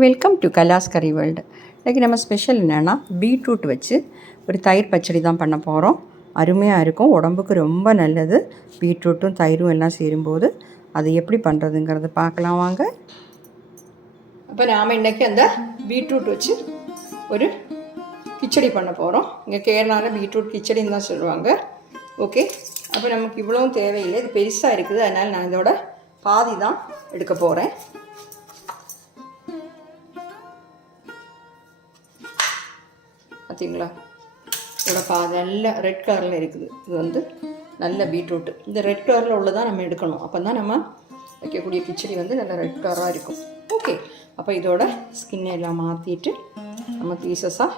Welcome to கலாஸ் curry world. இன்றைக்கி நம்ம ஸ்பெஷல் என்னென்னா பீட்ரூட் வச்சு ஒரு தயிர் பச்சடி தான் பண்ண போகிறோம். அருமையாக இருக்கும், உடம்புக்கு ரொம்ப நல்லது. பீட்ரூட்டும் தயிரும் எல்லாம் சேரும்போது அது எப்படி பண்ணுறதுங்கிறத பார்க்கலாம் வாங்க. அப்போ நாம் இன்றைக்கி அந்த பீட்ரூட் வச்சு ஒரு கிச்சடி பண்ண போகிறோம். இங்கே கேரளாவில் பீட்ரூட் கிச்சடின்னு தான் சொல்லுவாங்க. ஓகே, அப்போ நமக்கு இவ்வளவும் தேவையில்லை, இது பெருசாக இருக்குது, அதனால் நான் இதோட பாதி தான் எடுக்க போகிறேன். பார்த்தீங்களா, இதோட நல்ல ரெட் கலரில் இருக்குது. இது வந்து நல்ல பீட்ரூட்டு. இந்த ரெட் கலரில் உள்ளதான் நம்ம எடுக்கணும், அப்போ தான் நம்ம வைக்கக்கூடிய கிச்சடி வந்து நல்ல ரெட் கலராக இருக்கும். ஓகே, அப்போ இதோட ஸ்கின்னை எல்லாம் மாற்றிட்டு நம்ம பீசஸாக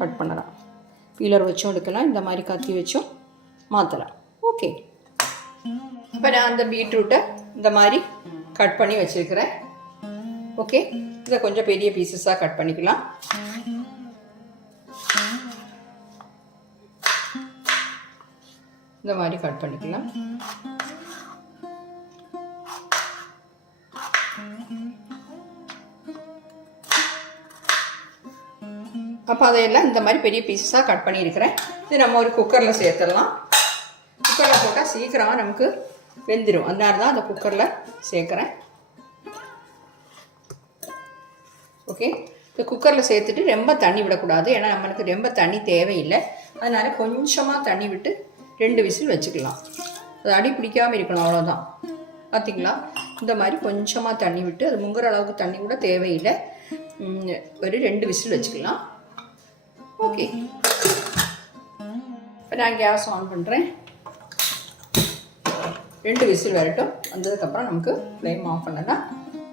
கட் பண்ணலாம். பீலர் வச்சும் எடுக்கலாம், இந்த மாதிரி கத்தி வச்சும் மாற்றலாம். ஓகே, இப்போ நான் அந்த பீட்ரூட்டை இந்த மாதிரி கட் பண்ணி வச்சுருக்கிறேன். ஓகே, இதை கொஞ்சம் பெரிய பீசஸாக கட் பண்ணிக்கலாம். இந்த மாதிரி கட் பண்ணிக்கலாம். அப்போ அதையெல்லாம் இந்த மாதிரி பெரிய பீஸஸாக கட் பண்ணியிருக்கிறேன். இது நம்ம ஒரு குக்கரில் சேர்த்துடலாம். குக்கரில் போட்டால் சீக்கிரமாக நமக்கு வெந்துடும், அதனால தான் அந்த குக்கரில் சேர்க்குறேன். ஓகே, இந்த குக்கரில் சேர்த்துட்டு ரொம்ப தண்ணி விடக்கூடாது, ஏன்னா நம்மளுக்கு ரொம்ப தண்ணி தேவையில்லை. அதனால் கொஞ்சமாக தண்ணி விட்டு 2 விசில் வச்சுக்கலாம். அது அடி பிடிக்காமல் இருக்கணும், அவ்வளோதான். பார்த்திங்களா, இந்த மாதிரி கொஞ்சமாக தண்ணி விட்டு, அது முங்குற அளவுக்கு தண்ணி கூட தேவையில்லை, ஒரு 2 விசில் வச்சுக்கலாம். ஓகே, இப்போ நான் கேஸ் ஆன் பண்ணுறேன். 2 விசில் வரட்டும். வந்ததுக்கப்புறம் நமக்கு ஃப்ளேம் ஆஃப் பண்ணலாம்.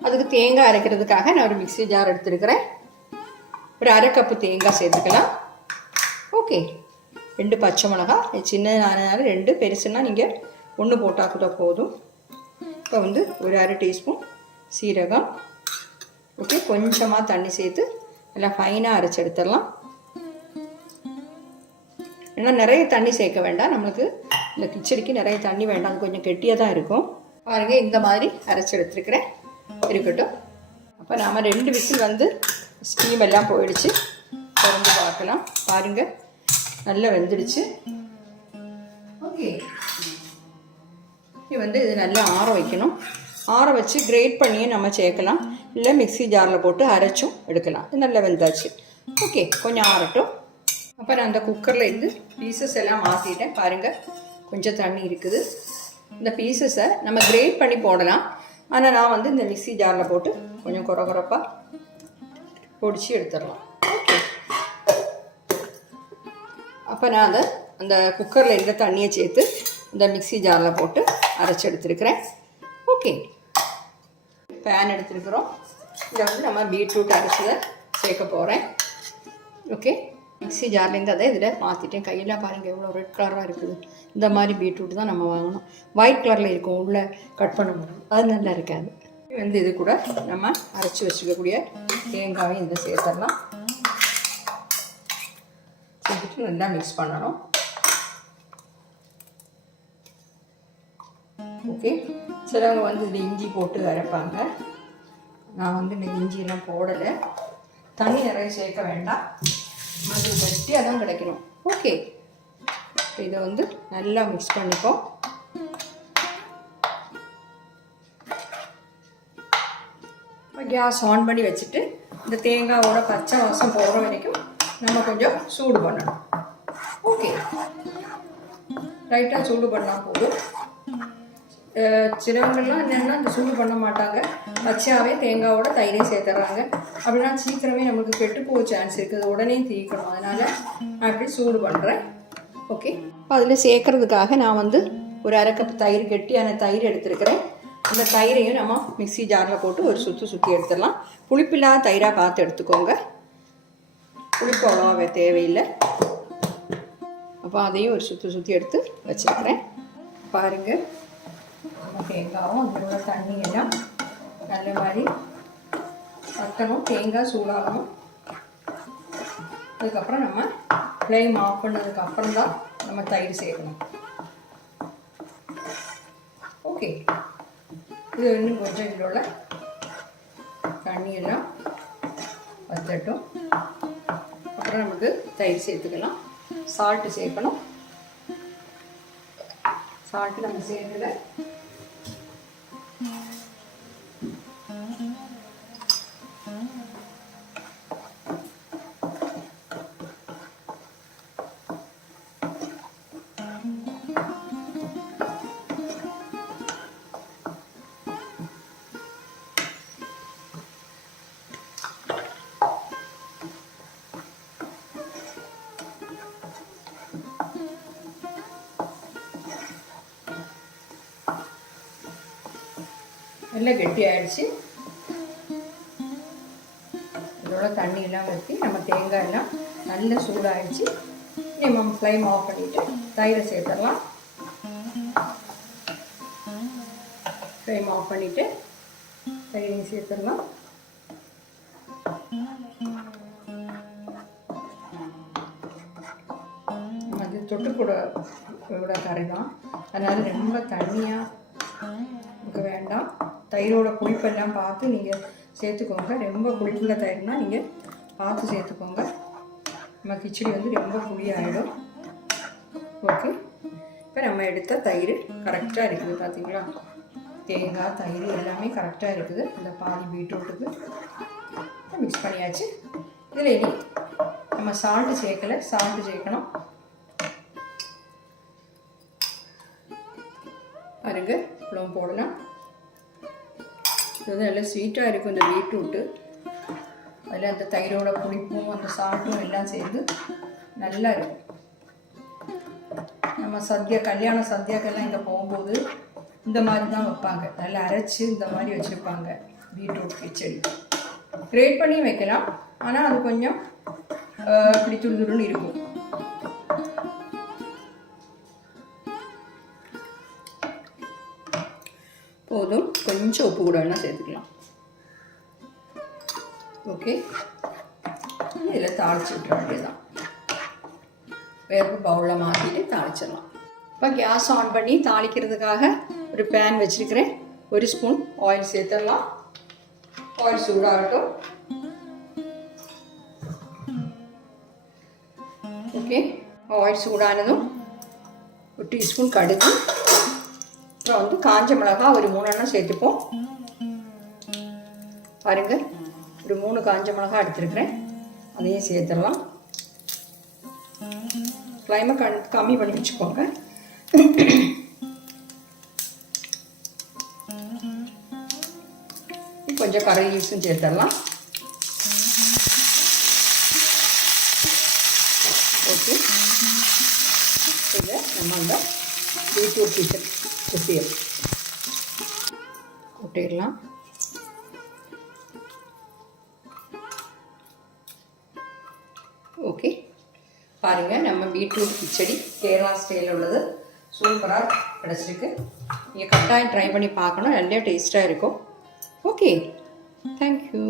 அதுக்கு தேங்காய் அரைக்கிறதுக்காக நான் ஒரு மிக்ஸி ஜார் எடுத்துருக்கிறேன். ஒரு 1/2 கப்பு தேங்காய் சேர்த்துக்கலாம். ஓகே, 2 பச்சை மிளகாய், சின்னதான 2, பெருசுன்னா நீங்கள் 1 போட்டால் கூட போதும். இப்போ வந்து ஒரு 1/2 டீஸ்பூன் சீரகம். ஓகே, கொஞ்சமாக தண்ணி சேர்த்து நல்லா ஃபைனாக அரைச்சி எடுத்துடலாம். ஏன்னா நிறைய தண்ணி சேர்க்க வேண்டாம், நம்மளுக்கு இந்த கிச்சடிக்கு நிறைய தண்ணி வேண்டாம், அது கொஞ்சம் கெட்டியாக தான் இருக்கும். பாருங்கள், இந்த மாதிரி அரைச்சி எடுத்துருக்கிறேன், இருக்கட்டும். அப்போ நாம் 2 விசில் வந்து ஸ்டீம் எல்லாம் போயிடுச்சு. திறந்து பார்க்கலாம். பாருங்கள், நல்லா வெந்துடுச்சு. ஓகே, இது வந்து இது நல்லா ஆற வைக்கணும். ஆற வச்சு கிரேட் பண்ணியே நம்ம சேர்க்கலாம், இல்லை மிக்ஸி ஜாரில் போட்டு அரைச்சும் எடுக்கலாம். இது நல்லா வெந்தாச்சு. ஓகே, கொஞ்சம் ஆறட்டும். அப்போ நான் அந்த குக்கரில் இருந்து பீசஸ் எல்லாம் மாற்றிட்டேன். பாருங்கள், கொஞ்சம் தண்ணி இருக்குது. இந்த பீசஸை நம்ம கிரேட் பண்ணி போடலாம், ஆனால் நான் வந்து இந்த மிக்ஸி ஜாரில் போட்டு கொஞ்சம் குறப்பாக பொடிச்சு எடுத்துடலாம். ஓகே, அப்போ நான் அந்த குக்கரில் இருந்த தண்ணியை சேர்த்து இந்த மிக்ஸி ஜாரில் போட்டு அரைச்சி எடுத்துருக்கிறேன். ஓகே, பேன் எடுத்துருக்குறோம். இதில் வந்து நம்ம பீட்ரூட் அரைச்சதை சேர்க்க போகிறேன். ஓகே, மிக்ஸி ஜார்லேருந்து அதை இதில் மாற்றிட்டேன். கையில் பாருங்கள் எவ்வளோ ரெட் கலராக இருக்குது. இந்த மாதிரி பீட்ரூட் தான் நம்ம வாங்கணும். ஒயிட் கலரில் இருக்கும், உள்ளே கட் பண்ண முடியும், அது நல்லா இருக்காது. வந்து இது கூட நம்ம அரைச்சி வச்சுக்கக்கூடிய தேங்காயும் இதை சேர்த்துடலாம். சேர்த்துட்டு நல்லா மிக்ஸ் பண்ணணும். ஓகே, சிலவங்க வந்து இதில் இஞ்சி போட்டு அரைப்பாங்க. நான் வந்து இந்த இஞ்சியெல்லாம் போடலை. தண்ணி நிறைய சேர்க்க வேண்டாம், அது கட்டியாக தான் கிடைக்கணும். ஓகே, இதை வந்து நல்லா மிக்ஸ் பண்ணிப்போம். கேஸ் ஆன் பண்ணி வச்சுட்டு இந்த தேங்காயோட பச்சை வாசம் போகிற வரைக்கும் நம்ம கொஞ்சம் சூடு பண்ணணும். ஓகே, லைட்டாக சூடு பண்ணால் போதும். சிலவங்கள்லாம் என்னென்னா இந்த சூடு பண்ண மாட்டாங்க, பச்சையாகவே தேங்காயோட தயிரையும் சேர்த்துறாங்க. அப்படின்னா சீக்கிரமே நம்மளுக்கு கெட்டு போக சான்ஸ் இருக்குது, உடனே தீக்கணும். அதனால் நான் இப்படி சூடு பண்ணுறேன். ஓகே, அதில் சேர்க்கறதுக்காக நான் வந்து ஒரு 1/2 கப் தயிர், கெட்டியான தயிர் எடுத்துருக்கிறேன். அந்த தயிரையும் நம்ம மிக்ஸி ஜாரில் போட்டு ஒரு சுற்றி எடுத்துடலாம். புளிப்பில்லாத தயிராக பார்த்து எடுத்துக்கோங்க, புளிப்பு அவ்வளோவா தேவையில்லை. அப்போ அதையும் ஒரு சுற்றி எடுத்து வச்சுருக்கிறேன். பாருங்கள், நம்ம தேங்காயும் அதோட தண்ணியெல்லாம் நல்ல மாதிரி வற்றணும், தேங்காய் சூடாகணும். அதுக்கப்புறம் நம்ம ஃப்ளேம் ஆஃப் பண்ணதுக்கப்புறம் தான் நம்ம தயிர் சேர்க்கணும். ஓகே, இது இன்னும் கொஞ்சம் இதோட தண்ணியெல்லாம் வத்தட்டும். அப்புறம் நமக்கு தயிர் சேர்த்துக்கலாம். சால்ட்டு சேர்க்கணும். சால்ட்டு நம்ம சேர்க்கல. நல்லா கெட்டி ஆயிடுச்சு. இதோட தண்ணியெல்லாம் ஊற்றி நம்ம தேங்காய் எல்லாம் நல்லா சூடாகிடுச்சு. நம்ம ஃப்ளேம் ஆஃப் பண்ணிவிட்டு தயிரை சேர்த்துடலாம். ஃப்ளேம் ஆஃப் பண்ணிவிட்டு தயிரையும் சேர்த்துடலாம். அது தொட்டுக்கூட கறி தான், அதனால் ரொம்ப தண்ணியாக நமக்கு வேண்டாம். தயிரோட புளிப்பெல்லாம் பார்த்து நீங்கள் சேர்த்துக்கோங்க. ரொம்ப புளிப்புள்ள தயிர்னால் நீங்கள் பார்த்து சேர்த்துக்கோங்க. நம்ம கிச்சடி வந்து ரொம்ப புளியாகிடும். ஓகே, இப்போ நம்ம எடுத்த தயிர் கரெக்டாக இருக்குது. பார்த்தீங்களா, தேங்காய் தயிர் எல்லாமே கரெக்டாக இருக்குது. இந்த பாதி பீட்ரூட்டுக்கு மிக்ஸ் பண்ணியாச்சு. இதில் இனி நம்ம சால்ட்டு சேர்க்கலை, சால்ட்டு சேர்க்கணும். பாருங்க, இவ்வளோ போடலாம். இது வந்து நல்லா ஸ்வீட்டாக இருக்கும் இந்த பீட்ரூட்டு. அதில் அந்த தயிரோட புளிப்பும் அந்த சால்ட்டும் எல்லாம் சேர்ந்து நல்லா இருக்கும். நம்ம கல்யாண சத்யாக்கெல்லாம் இங்கே போகும்போது இந்த மாதிரி தான் வைப்பாங்க. நல்லா அரைச்சி இந்த மாதிரி வச்சுருப்பாங்க பீட்ரூட் கிச்சடி. கிரேட் பண்ணி வைக்கலாம், ஆனால் அது கொஞ்சம் இப்படி துருதுருன்னு இருக்கும். போதும், கொஞ்சம் உப்பு கூட வேணால் சேர்த்துக்கலாம். ஓகே, இதில் தாளிச்சு விட்டுற வேண்டியதுதான். வேறு பவுலில் மாற்றிட்டு தாளிச்சிடலாம். இப்போ கேஸ் ஆன் பண்ணி தாளிக்கிறதுக்காக ஒரு பேன் வச்சுருக்கிறேன். 1 ஸ்பூன் ஆயில் சேர்த்துடலாம். ஆயில் சூடாகட்டும். ஓகே, ஆயில் சூடானதும் 1 டீஸ்பூன் கடுகு, அப்புறம் வந்து காஞ்ச மிளகாய் ஒரு 3 எண்ணெய் சேர்த்துப்போம். பாருங்கள், ஒரு 3 காஞ்ச மிளகாய் எடுத்துருக்கிறேன், அதையும் சேர்த்துடலாம். ஃப்ளைமை கம்மி பண்ணி வச்சுக்கோங்க. கொஞ்சம் கறி லீவ்ஸும் சேர்த்துடலாம். ஓகே, இதை நம்ம அந்த பீட்ரூட் கிச்சடி கொட்டிடலாம். ஓகே, பாருங்கள், நம்ம பீட்ரூட் கிச்சடி கேரளா ஸ்டைலில் உள்ளது சூப்பராக கிடச்சிருக்கு. நீங்கள் கட்டாயம் ட்ரை பண்ணி பார்க்கணும், நல்லா டேஸ்ட்டாக இருக்கும். Okay, thank you.